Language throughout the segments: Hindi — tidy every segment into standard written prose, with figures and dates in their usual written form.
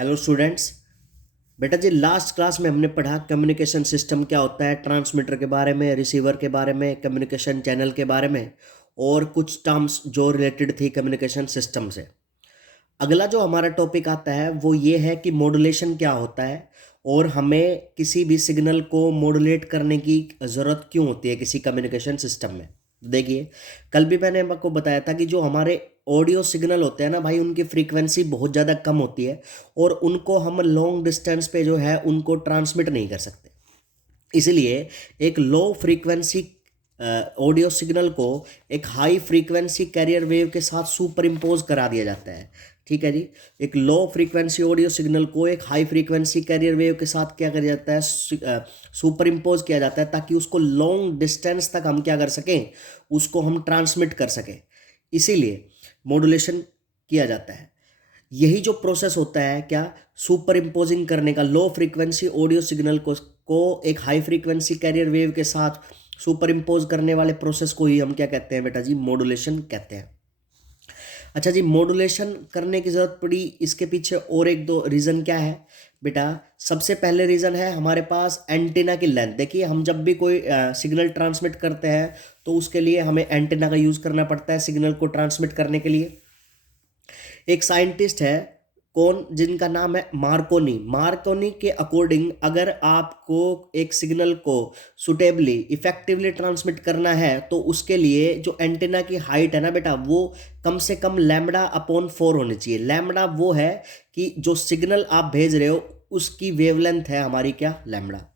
Hello students. बेटा जी, लास्ट क्लास में हमने पढ़ा कम्युनिकेशन सिस्टम क्या होता है, ट्रांसमीटर के बारे में, रिसीवर के बारे में, कम्युनिकेशन चैनल के बारे में और कुछ टर्म्स जो रिलेटेड थी कम्युनिकेशन सिस्टम से। अगला जो हमारा टॉपिक आता है वो ये है कि मॉड्यूलेशन क्या होता है और हमें किसी भी सिग्नल को मॉड्यूलेट करने की ज़रूरत क्यों होती है किसी कम्युनिकेशन सिस्टम में। देखिए, कल भी मैंने आपको बताया था कि जो हमारे ऑडियो सिग्नल होते हैं ना भाई, उनकी फ्रीक्वेंसी बहुत ज़्यादा कम होती है और उनको हम लॉन्ग डिस्टेंस पे जो है उनको ट्रांसमिट नहीं कर सकते। इसलिए एक लो फ्रीक्वेंसी ऑडियो सिग्नल को एक हाई फ्रीक्वेंसी कैरियर वेव के साथ सुपर इम्पोज करा दिया जाता है। ठीक है जी। एक लो फ्रीक्वेंसी ऑडियो सिग्नल को एक हाई फ्रीक्वेंसी कैरियर वेव के साथ क्या किया जाता है, सुपर इम्पोज किया जाता है, ताकि उसको लॉन्ग डिस्टेंस तक हम क्या कर सकें, उसको हम ट्रांसमिट कर सकें। इसीलिए मॉड्यूलेशन किया जाता है। यही जो प्रोसेस होता है क्या, सुपर इम्पोजिंग करने का, लो फ्रीक्वेंसी ऑडियो सिग्नल को एक हाई फ्रीक्वेंसी कैरियर वेव के साथ सुपर इम्पोज करने वाले प्रोसेस को ही हम क्या कहते हैं बेटा जी, मॉड्यूलेशन कहते हैं। अच्छा जी, मॉड्यूलेशन करने की ज़रूरत पड़ी, इसके पीछे और एक दो रीज़न क्या है बेटा। सबसे पहले रीज़न है हमारे पास एंटीना की लेंथ। देखिए, हम जब भी कोई सिग्नल ट्रांसमिट करते हैं तो उसके लिए हमें एंटीना का यूज़ करना पड़ता है सिग्नल को ट्रांसमिट करने के लिए। एक साइंटिस्ट है, कौन, जिनका नाम है मार्कोनी। मार्कोनी के अकॉर्डिंग अगर आपको एक सिग्नल को सुटेबली इफेक्टिवली ट्रांसमिट करना है तो उसके लिए जो एंटीना की हाइट है ना बेटा, वो कम से कम लैम्बडा अपॉन 4 होनी चाहिए। लैम्बडा वो है कि जो सिग्नल आप भेज रहे हो उसकी वेवलेंथ है हमारी क्या, लैम्बडा।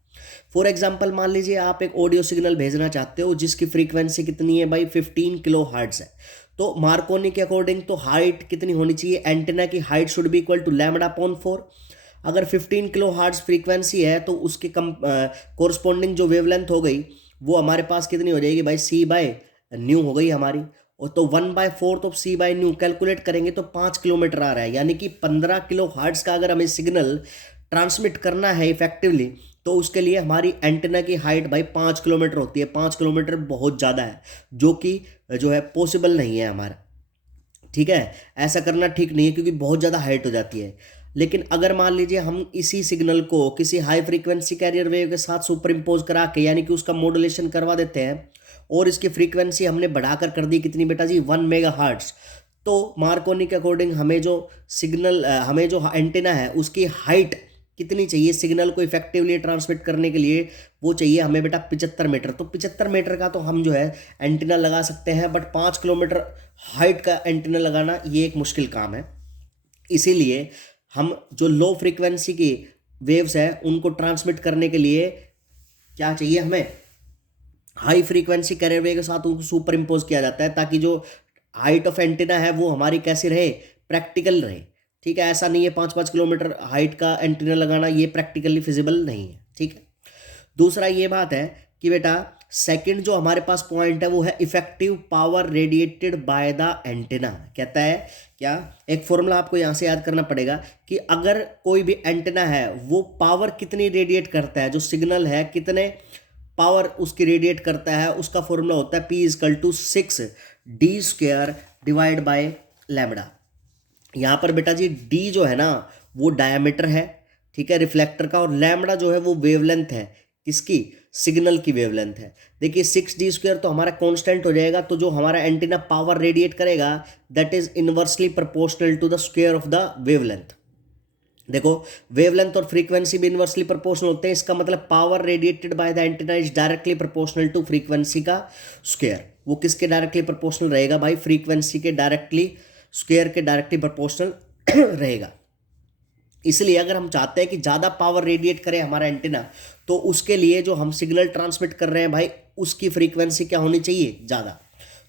फॉर एग्जाम्पल, मान लीजिए आप एक ऑडियो सिग्नल भेजना चाहते हो जिसकी फ्रीक्वेंसी कितनी है भाई, 15 किलो हर्ट्ज है। तो मार्कोनी के अकॉर्डिंग तो हाइट कितनी होनी चाहिए, एंटीना की height should be equal to lambda upon 4। अगर 15 किलो हर्ट्ज फ्रीक्वेंसी है तो उसके कम कोरस्पॉन्डिंग जो वेवलेंथ हो गई वो हमारे पास कितनी हो जाएगी भाई, सी बाय न्यू हो गई हमारी। और तो 1/4 of C by nu calculate करेंगे तो 5 किलोमीटर आ रहा है। यानी कि 15 किलो हर्ट्ज का अगर हमें सिग्नल ट्रांसमिट करना है इफेक्टिवली तो उसके लिए हमारी एंटीना की हाइट भाई 5 किलोमीटर होती है। 5 किलोमीटर बहुत ज़्यादा है, जो कि जो है पॉसिबल नहीं है हमारा। ठीक है, ऐसा करना ठीक नहीं है क्योंकि बहुत ज़्यादा हाइट हो जाती है। लेकिन अगर मान लीजिए हम इसी सिग्नल को किसी हाई फ्रीक्वेंसी कैरियर वेव के साथ सुपर इम्पोज करा के, यानी कि उसका मॉड्यूलेशन करवा देते हैं और इसकी फ्रीक्वेंसी हमने बढ़ाकर कर दी कितनी बेटा जी, 1 मेगाहर्ट्ज। तो मार्कोनी के अकॉर्डिंग हमें जो सिग्नल, हमें जो एंटीना है उसकी हाइट कितनी चाहिए सिग्नल को इफेक्टिवली ट्रांसमिट करने के लिए, वो चाहिए हमें बेटा 75 मीटर। तो 75 मीटर का तो हम जो है एंटीना लगा सकते हैं, बट 5 किलोमीटर हाइट का एंटीना लगाना ये एक मुश्किल काम है। इसीलिए हम जो लो फ्रीक्वेंसी की वेव्स है उनको ट्रांसमिट करने के लिए क्या चाहिए, हमें हाई फ्रीक्वेंसी कैरियर वेव के साथ उनको सुपर इम्पोज किया जाता है, ताकि जो हाइट ऑफ एंटीना है वो हमारी कैसी रहे, प्रैक्टिकल रहे। ठीक है, ऐसा नहीं है 5-5 किलोमीटर हाइट का एंटीना लगाना, ये प्रैक्टिकली फिजिबल नहीं है। ठीक है। दूसरा ये बात है कि बेटा, सेकंड जो हमारे पास पॉइंट है वो है effective power radiated by the antenna. कहता है क्या, एक फॉर्मूला आपको यहाँ से याद करना पड़ेगा कि अगर कोई भी एंटीना है वो पावर कितनी रेडिएट करता है, जो सिग्नल है कितने पावर उसकी रेडिएट करता है, उसका फॉर्मूला होता है P = 6d² divide by lambda. यहाँ पर बेटा जी डी जो है ना वो डायमीटर है, ठीक है, रिफ्लेक्टर का, और लैम्बडा जो है वो वेवलेंथ है, किसकी, सिग्नल की वेवलेंथ है। देखिए 6d² तो हमारा कांस्टेंट हो जाएगा, तो जो हमारा एंटीना पावर रेडिएट करेगा that is inversely proportional to the square of the wavelength. देखो, वेवलेंथ और फ्रीक्वेंसी भी इनवर्सली प्रोपोर्शनल होते हैं, इसका मतलब power radiated by the antenna is directly proportional to frequency का स्क्वायर। वो किसके डायरेक्टली प्रोपोर्शनल रहेगा भाई, फ्रीक्वेंसी के डायरेक्टली स्क्वायर के डायरेक्टली प्रोपोर्शनल रहेगा। इसलिए अगर हम चाहते हैं कि ज़्यादा पावर रेडिएट करे हमारा एंटीना, तो उसके लिए जो हम सिग्नल ट्रांसमिट कर रहे हैं भाई उसकी फ्रीक्वेंसी क्या होनी चाहिए, ज़्यादा।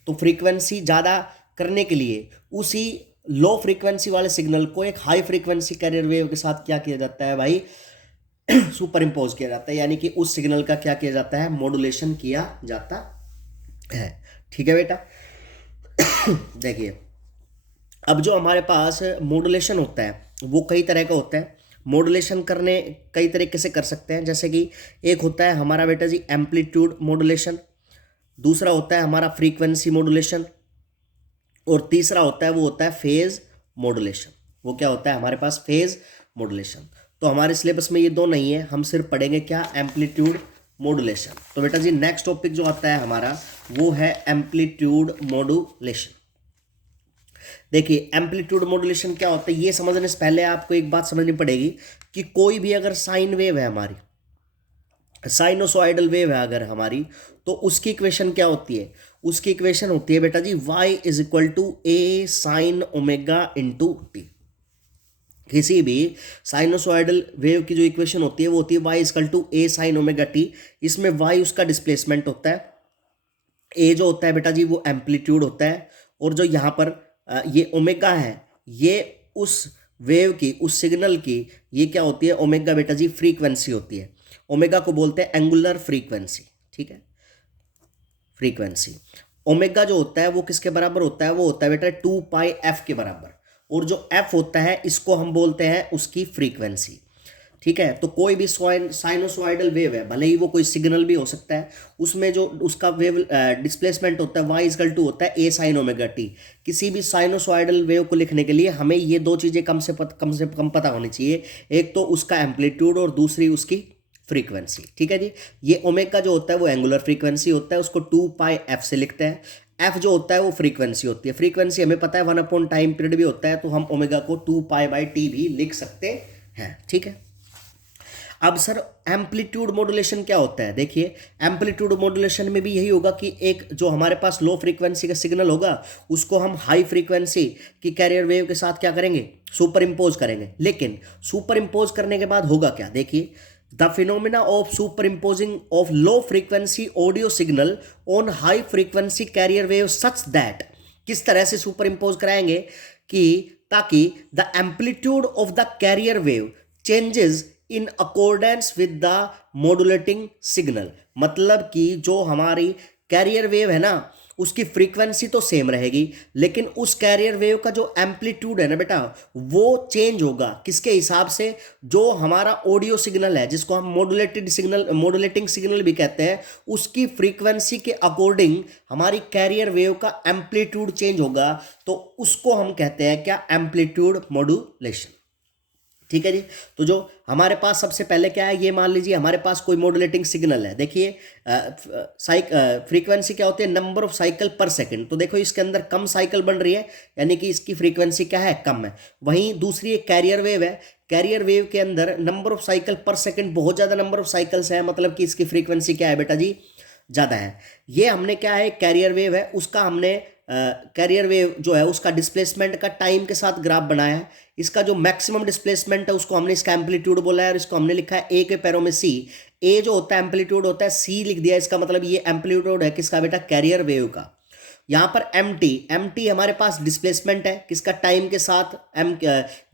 तो फ्रीक्वेंसी ज़्यादा करने के लिए उसी लो फ्रीक्वेंसी वाले सिग्नल को एक हाई फ्रीक्वेंसी कैरियर वेव के साथ क्या किया जाता है भाई, सुपर इम्पोज किया जाता है। यानी कि उस सिग्नल का क्या किया जाता है, मॉड्यूलेशन किया जाता है। ठीक है बेटा। देखिए, अब जो हमारे पास मॉड्यूलेशन होता है वो कई तरह का होता है। मॉड्यूलेशन करने कई तरीके से कर सकते हैं, जैसे कि एक होता है हमारा बेटा जी एम्पलीट्यूड मॉड्यूलेशन, दूसरा होता है हमारा फ्रीक्वेंसी मॉड्यूलेशन, और तीसरा होता है वो होता है फेज मॉड्यूलेशन। वो क्या होता है हमारे पास, फेज मॉड्यूलेशन। तो हमारे सिलेबस में ये दो नहीं है, हम सिर्फ पढ़ेंगे क्या, एम्पलीट्यूड मॉड्यूलेशन। तो बेटा जी नेक्स्ट टॉपिक जो आता है हमारा वो है एम्पलीट्यूड मॉड्यूलेशन। देखिए एम्पलीट्यूड मॉड्यूलेशन क्या होता है ये समझने से पहले आपको एक बात समझनी पड़ेगी कि कोई भी अगर साइन वेव है हमारी, साइनोसॉइडल वेव है अगर हमारी, तो उसकी इक्वेशन क्या होती है, उसकी इक्वेशन होती है बेटा जी y is equal to A sine omega into T. किसी भी साइनोसॉइडल वेव की जो इक्वेशन होती है वो होती है y equal to A sine omega T. इसमें y उसका डिस्प्लेसमेंट होता है, a जो होता है बेटा जी वो एम्पलीट्यूड होता है, और जो यहाँ पर ये ओमेगा है ये उस वेव की, उस सिग्नल की ये क्या होती है, ओमेगा बेटा जी फ्रीक्वेंसी होती है। ओमेगा को बोलते हैं एंगुलर फ्रीक्वेंसी, ठीक है, फ्रीक्वेंसी। ओमेगा जो होता है वो किसके बराबर होता है, वो होता है बेटा 2 पाई एफ के बराबर, और जो एफ होता है इसको हम बोलते हैं उसकी फ्रीक्वेंसी, ठीक है। तो कोई भी साइनोसॉइडल वेव है, भले ही वो कोई सिग्नल भी हो सकता है, उसमें जो उसका वेव डिस्प्लेसमेंट होता है y इक्वल टू होता है ए साइन ओमेगा टी। किसी भी साइनोसॉइडल वेव को लिखने के लिए हमें ये दो चीज़ें कम से कम पता होनी चाहिए, एक तो उसका एम्पलीट्यूड और दूसरी उसकी फ्रीक्वेंसी, ठीक है जी। ये ओमेगा जो होता है वो एंगुलर फ्रीक्वेंसी होता है, उसको 2 पाई एफ से लिखते हैं। एफ जो होता है वो फ्रीक्वेंसी होती है, फ्रीक्वेंसी हमें पता है 1 टाइम पीरियड भी होता है, तो हम ओमेगा को 2 पाई बाई टी भी लिख सकते हैं, ठीक है। अब सर एम्पलीट्यूड मॉड्यूलेशन क्या होता है, देखिए एम्पलीट्यूड मॉड्यूलेशन में भी यही होगा कि एक जो हमारे पास लो फ्रीक्वेंसी का सिग्नल होगा उसको हम हाई फ्रीक्वेंसी की कैरियर वेव के साथ क्या करेंगे, सुपर इम्पोज करेंगे। लेकिन सुपर इम्पोज करने के बाद होगा क्या, देखिए the phenomena of super imposing of low frequency audio signal on high frequency carrier wave such that, किस तरह से सुपर इम्पोज कराएंगे कि ताकि the amplitude of the carrier wave changes in accordance with the modulating signal. मतलब कि जो हमारी कैरियर वेव है ना उसकी फ्रीक्वेंसी तो सेम रहेगी, लेकिन उस कैरियर वेव का जो एम्पलीट्यूड है ना बेटा वो चेंज होगा, किसके हिसाब से, जो हमारा ऑडियो सिग्नल है जिसको हम मॉड्यूलेटिंग सिग्नल भी कहते हैं, उसकी फ्रीक्वेंसी के अकॉर्डिंग हमारी कैरियर वेव का एम्पलीट्यूड चेंज होगा। तो उसको हम कहते हैं क्या, एम्पलीट्यूड मॉड्यूलेशन, ठीक है जी। तो जो हमारे पास सबसे पहले क्या है, ये मान लीजिए हमारे पास कोई मॉड्यूलेटिंग सिग्नल है, देखिए फ्रीक्वेंसी क्या होती है, नंबर ऑफ साइकिल पर सेकंड। तो देखो इसके अंदर कम साइकिल बन रही है, यानी कि इसकी फ्रीक्वेंसी क्या है, कम है। वहीं दूसरी एक कैरियर वेव है, कैरियर वेव के अंदर नंबर ऑफ साइकिल पर सेकंड बहुत ज़्यादा नंबर ऑफ साइकिल्स है, मतलब कि इसकी फ्रीक्वेंसी क्या है बेटा जी, ज़्यादा है। ये हमने क्या है, कैरियर वेव है, उसका हमने कैरियर वेव जो है उसका डिस्प्लेसमेंट का टाइम के साथ ग्राफ बनाया है। इसका जो मैक्सिमम डिस्प्लेसमेंट है उसको हमने इसका एम्पलीट्यूड बोला है, और इसको हमने लिखा है ए के पैरों में सी। ए जो होता है एम्पलीट्यूड होता है, सी लिख दिया, इसका मतलब ये एम्पलीट्यूड है किसका बेटा, कैरियर वेव का। यहाँ पर एम टी हमारे पास डिस्प्लेसमेंट है किसका, टाइम के साथ।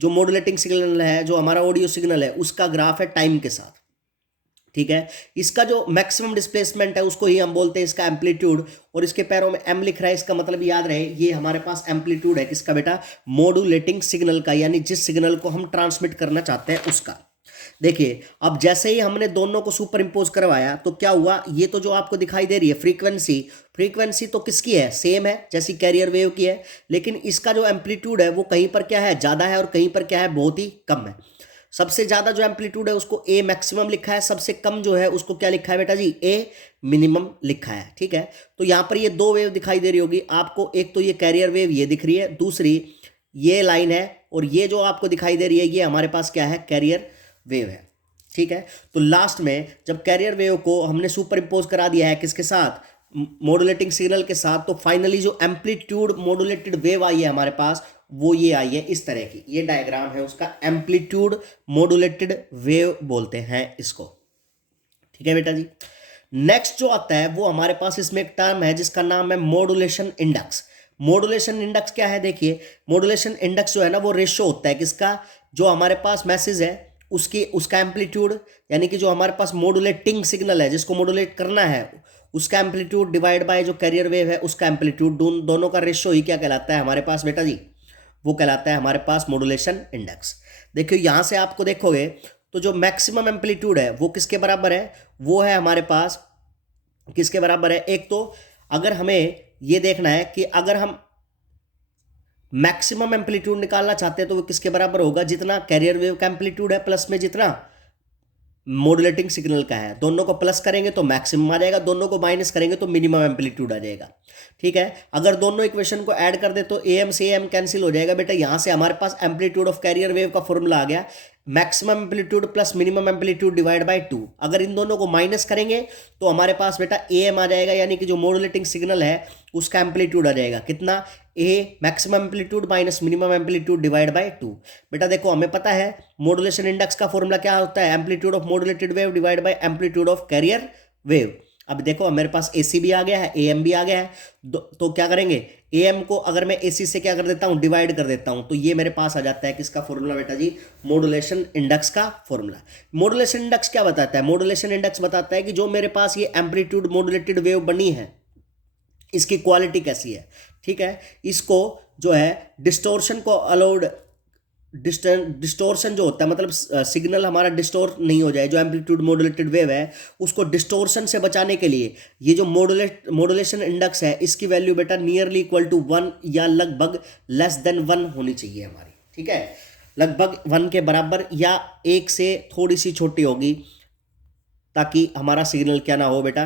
जो मॉड्यूलेटिंग सिग्नल है, जो हमारा ऑडियो सिग्नल है, उसका ग्राफ है टाइम के साथ, ठीक है। इसका जो मैक्सिमम डिस्प्लेसमेंट है उसको ही हम बोलते हैं इसका एम्पलीट्यूड, और इसके पैरों में एम लिख रहा है, इसका मतलब याद रहे ये हमारे पास एम्पलीट्यूड है किसका बेटा, मॉड्यूलेटिंग सिग्नल का, यानी जिस सिग्नल को हम ट्रांसमिट करना चाहते हैं उसका। देखिए अब जैसे ही हमने दोनों को सुपर इम्पोज करवाया तो क्या हुआ, ये तो जो आपको दिखाई दे रही है फ्रीक्वेंसी तो किसकी है, सेम है जैसी कैरियर वेव की है, लेकिन इसका जो एम्पलीट्यूड है वो कहीं पर क्या है, ज़्यादा है, और कहीं पर क्या है, बहुत ही कम है। सबसे ज़्यादा जो एम्पलीट्यूड है उसको ए मैक्सिमम लिखा है, सबसे कम जो है उसको क्या लिखा है बेटा जी, ए मिनिमम लिखा है, ठीक है। तो यहाँ पर ये दो वेव दिखाई दे रही होगी आपको, एक तो ये कैरियर वेव ये दिख रही है, दूसरी ये लाइन है, और ये जो आपको दिखाई दे रही है ये हमारे पास क्या है, कैरियर वेव है, ठीक है। तो लास्ट में जब कैरियर वेव को हमने सुपर इम्पोज करा दिया है किसके साथ, मॉड्यूलेटिंग सिग्नल के साथ, तो फाइनली जो एम्पलीट्यूड मॉड्यूलेटेड वेव आई है हमारे पास वो ये आई है इस तरह की, ये डायग्राम है उसका, एम्पलीट्यूड मॉड्यूलेटेड वेव बोलते हैं इसको, ठीक है बेटा जी। नेक्स्ट जो आता है वो हमारे पास इसमें एक टर्म है जिसका नाम है मॉड्यूलेशन इंडेक्स। मॉड्यूलेशन इंडेक्स क्या है, देखिए मॉड्यूलेशन इंडेक्स जो है ना वो रेशो होता है किसका, जो हमारे पास मैसेज है उसका एम्पलीट्यूड, यानी कि जो हमारे पास मॉड्यूलेटिंग सिग्नल है जिसको मॉड्यूलेट करना है उसका एम्पलीट्यूड डिवाइड बाय जो कैरियर वेव है उसका एम्पलीट्यूड, दोनों का रेशो ही क्या कहलाता है हमारे पास बेटा जी, वो कहलाता है हमारे पास मॉड्यूलेशन इंडेक्स। देखिए यहाँ से आपको देखोगे तो जो मैक्सिमम एम्पलीट्यूड है वो किसके बराबर है, वो है हमारे पास किसके बराबर है, एक तो अगर हमें ये देखना है कि अगर हम मैक्सिमम एम्पलीट्यूड निकालना चाहते हैं तो वो किसके बराबर होगा, जितना कैरियर वेव का एम्पलीट्यूड है प्लस में जितना मॉड्यूलेटिंग सिग्नल का है। दोनों को प्लस करेंगे तो मैक्सिमम आ जाएगा, दोनों को माइनस करेंगे तो मिनिमम एम्पलीट्यूड आ जाएगा। ठीक है, अगर दोनों इक्वेशन को ऐड कर दे तो ए एम से ए एम कैंसिल हो जाएगा बेटा। यहां से हमारे पास एम्पलीट्यूड ऑफ कैरियर वेव का फॉर्मूला आ गया, maximum amplitude plus minimum amplitude divide by 2। अगर इन दोनों को माइनस करेंगे तो हमारे पास बेटा ए एम आ जाएगा, यानी कि जो मॉड्यूलेटिंग सिग्नल है उसका एम्पलीट्यूड आ जाएगा कितना, A maximum amplitude minus minimum amplitude divide by 2। बेटा देखो हमें पता है मॉड्यूलेशन इंडेक्स का फॉर्मूला क्या होता है, amplitude of modulated wave divide by amplitude of carrier wave. अब देखो मेरे पास AC भी आ गया है, AM भी आ गया है, तो क्या करेंगे, AM को अगर मैं AC से क्या कर देता हूं, डिवाइड कर देता हूं, तो ये मेरे पास आ जाता है किसका फॉर्मूला बेटा जी, मॉड्यूलेशन इंडेक्स का फॉर्मूला। मॉड्यूलेशन इंडेक्स क्या बताता है, मॉड्यूलेशन इंडेक्स बताता है कि जो मेरे पास ये एम्पलीट्यूड मॉड्यूलेटेड वेव बनी है इसकी क्वालिटी कैसी है। ठीक है, इसको जो है डिस्टोर्शन को अलाउड, डिस्टोर्शन जो होता है मतलब सिग्नल हमारा डिस्टोर्ट नहीं हो जाए, जो एम्पलीट्यूड मॉड्यूलेटेड वेव है उसको डिस्टोर्शन से बचाने के लिए ये जो मॉड्यूलेशन इंडेक्स है इसकी वैल्यू बेटा नियरली इक्वल टू 1 या लगभग लेस देन 1 होनी चाहिए हमारी। ठीक है, लगभग 1 के बराबर या 1 से थोड़ी सी छोटी होगी, ताकि हमारा सिग्नल क्या ना हो बेटा,